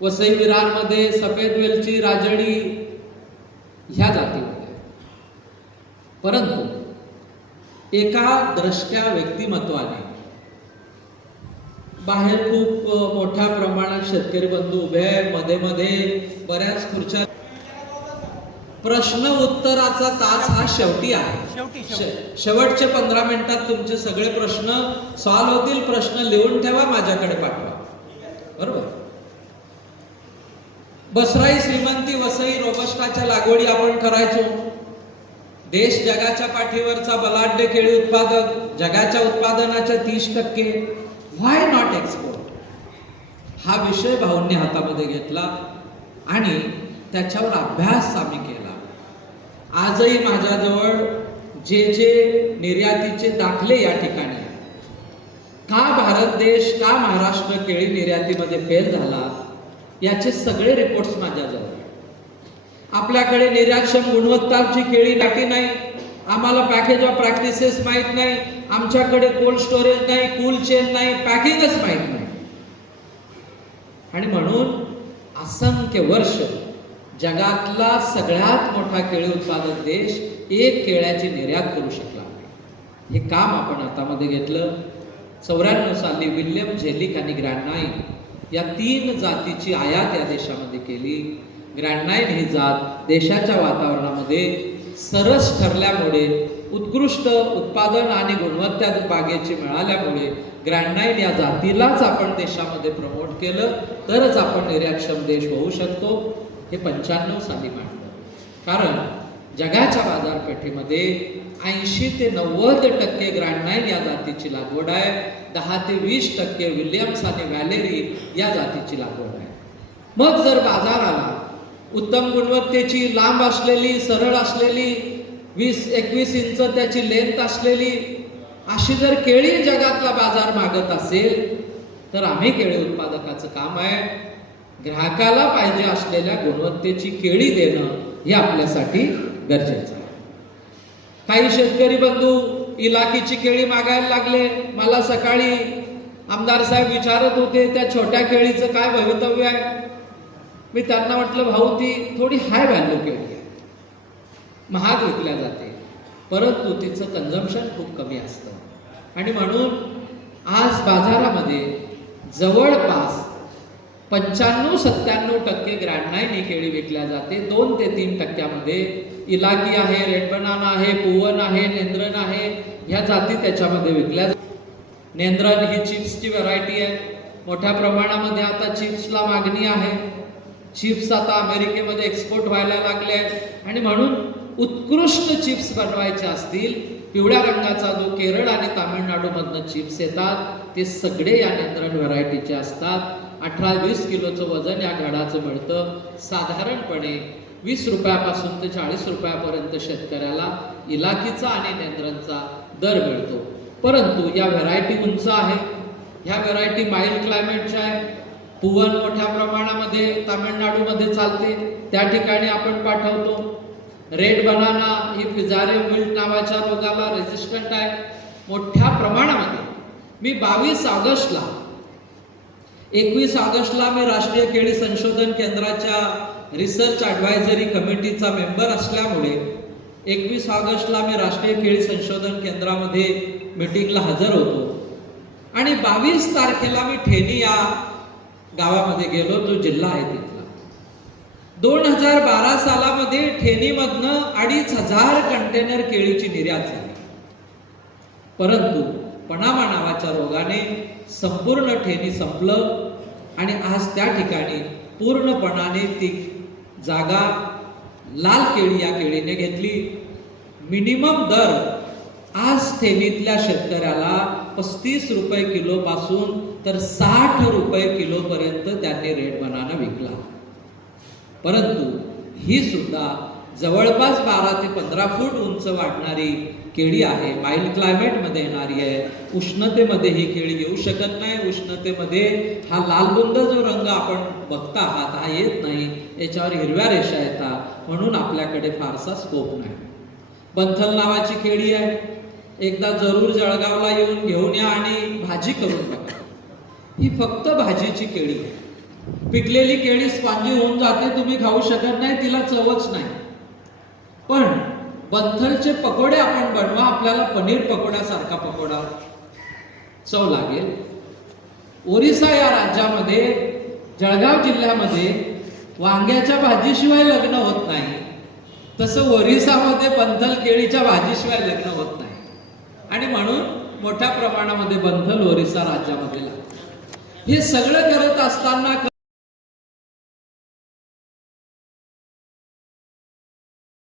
वसई विरारमध्ये सफेद वेलची राजडी ह्या जाती होत्या परंतु एका द्रष्ट्या व्यक्तिमत्वाने बाहेर खूप मोठ्या प्रमाणात शेतकरी बंधू उभे मध्ये मध्ये बऱ्याच खुर्च्या प्रश्न उत्तराचा तास हा शेवटी आहे. शेवटी शेवटी. शे- शेवटचे पंधरा मिनिटात तुमचे सगळे प्रश्न सॉल्व्ह होतील. प्रश्न लिहून ठेवा माझ्याकडे पाठवा. बरोबर? बसराई श्रीमंती वसई रोबस्टाच्या लागवडी आपण करायचो. देश जगाच्या पाठीवरचा बलाढ्य केळी उत्पादक जगाच्या उत्पादनाच्या तीस टक्के. व्हाय नॉट एक्सपोर्ट हा विषय भाऊंनी हातामध्ये घेतला आणि त्याच्यावर अभ्यास आम्ही केला. आजही माझ्याजवळ जे जे निर्यातीचे दाखले या ठिकाणी का भारत देश का महाराष्ट्र केळी निर्यातीमध्ये फेल झाला? याचे सगळे रिपोर्ट्स माझ्याजवळ आपल्याकडे निराक्षम गुणवत्ताची केळी नाटी नाही. आम्हाला पॅकेज ऑफ प्रॅक्टिसेस माहीत नाही. आमच्याकडे कोल्ड स्टोरेज नाही कूल चेन नाही पॅकिंगच माहीत नाही. आणि म्हणून असंख्य वर्ष जगातला सगळ्यात मोठा केळी उत्पादक देश एक केळ्याची निर्यात करू शकला हे काम आपण हातामध्ये घेतलं. चौऱ्याण्णव साली विल्यम झेलिक आणि ग्रँडनाईन या तीन जातीची आयात या देशामध्ये केली. ग्रँडनाईन ही जात देशाच्या वातावरणामध्ये सरस ठरल्यामुळे उत्कृष्ट उत्पादन आणि गुणवत्ता बागेची मिळाल्यामुळे ग्रँडनाईन या जातीलाच आपण देशामध्ये प्रमोट केलं तरच आपण निर्यातक्षम देश होऊ शकतो हे पंच्याण्णव साली मांडलं. कारण जगाच्या बाजारपेठेमध्ये ऐंशी ते नव्वद टक्के ग्रँडनाईन या जातीची लागवड आहे. दहा ते वीस टक्के विल्यम्स आणि व्हॅलेरी या जातीची लागवड आहे. मग जर बाजार आला उत्तम गुणवत्तेची लांब असलेली सरळ असलेली वीस एकवीस इंच त्याची लेंथ असलेली अशी जर केळी जगातला बाजार मागत असेल तर आम्ही केळी उत्पादकाचं काम आहे. ग्राहकाला पाहिजे असलेल्या गुणवत्तेची केळी देणं हे आपल्यासाठी गरजेचं. आहे काही शेतकरी बंधू इलाकीची केळी मागायला लागले. मला सकाळी आमदार साहेब विचारत होते त्या छोट्या केळीचं काय भवितव्य आहे? मी त्यांना म्हटलं भाऊ ती थोडी हाय व्हॅल्यू केळी आहे. महाग विकल्या जाते. परंतु तिचं कन्झम्पशन खूप कमी असतं. आणि म्हणून आज बाजारामध्ये जवळपास पंच्याण्णव सत्त्याण्णव टक्के ग्रँडनाईन ही केळी विकल्या जाते. दोन ते तीन टक्क्यामध्ये इलाकी आहे रेड बनाना आहे पुवन आहे नेंद्रन आहे ह्या जाती त्याच्यामध्ये विकल्या जातात नेंद्रन ही चिप्सची व्हरायटी आहे. मोठ्या प्रमाणामध्ये आता चिप्सला मागणी आहे. चिप्स आता अमेरिकेमध्ये एक्सपोर्ट व्हायला लागले आहेत. आणि म्हणून उत्कृष्ट चिप्स बनवायचे असतील पिवळ्या रंगाचा जो केरळ आणि तामिळनाडूमधनं चिप्स येतात ते सगळे या नेंद्रन व्हरायटीचे असतात. अठरा वीस किलोचं वजन या घडाचं मिळतं. साधारणपणे वीस रुपयापासून ते चाळीस रुपयापर्यंत शेतकऱ्याला इलाकीचा आणि नियंत्रणचा दर मिळतो. परंतु या व्हरायटी उंच आहे? ह्या व्हरायटी माइल्ड क्लायमेटच्या आहे. पुवन मोठ्या प्रमाणामध्ये तामिळनाडूमध्ये चालते. त्या ठिकाणी आपण पाठवतो. रेड बनाना ही पिझारे मिल्ट नावाच्या रोगाला रेजिस्टंट आहे. मोठ्या प्रमाणामध्ये. मी बावीस ऑगस्टला एकवीस ऑगस्टला मी राष्ट्रीय केळी संशोधन केंद्राच्या रिसर्च ॲडवायझरी कमिटीचा मेंबर असल्यामुळे एकवीस ऑगस्टला मी राष्ट्रीय केळी संशोधन केंद्रामध्ये मीटिंगला हजर होतो. आणि बावीस तारखेला मी ठेनी या गावामध्ये गेलो जो जिल्हा आहे तिथला. दोन हजार बारा सालामध्ये ठेनीमधनं अडीच हजार कंटेनर केळीची निर्यात झाली. परंतु पणामा नावाच्या रोगाने संपूर्ण ठेवी संपलं आणि आज त्या ठिकाणी पूर्णपणाने ती जागा लाल केळी या केळीने घेतली. मिनिमम दर आज थेनीतल्या शेतकऱ्याला पस्तीस रुपये किलोपासून तर साठ रुपये किलोपर्यंत त्यांनी रेट बनाना विकला. परंतु ही सुद्धा जवळपास बारा ते पंधरा फूट उंच वाढणारी केळी आहे. माइल्ड क्लायमेटमध्ये येणारी आहे. उष्णतेमध्ये ही केळी येऊ शकत नाही. उष्णतेमध्ये हा लालबुंद जो रंग आपण बघता आहात हा येत नाही. याच्यावर हिरव्या रेषा येतात. म्हणून आपल्याकडे फारसा स्कोप नाही. बंथल नावाची केळी आहे. एकदा जरूर जळगावला येऊन घेऊन या आणि भाजी करून बघा. ही फक्त भाजीची केळी आहे. पिकलेली केळी स्पांजी होऊन जाते. तुम्ही खाऊ शकत नाही. तिला चवच नाही. पण बंथलचे पकोडे आपण बनवा आपल्याला पनीर पकोड्यासारखा पकोडा चव लागेल. ओरिसा या राज्यामध्ये जळगाव जिल्ह्यामध्ये वांग्याच्या भाजीशिवाय लग्न होत नाही. तसं ओरिसामध्ये बंथल केळीच्या भाजीशिवाय लग्न होत नाही. आणि म्हणून मोठ्या प्रमाणामध्ये बंथल ओरिसा राज्यामध्ये लागतं. हे सगळं करत असताना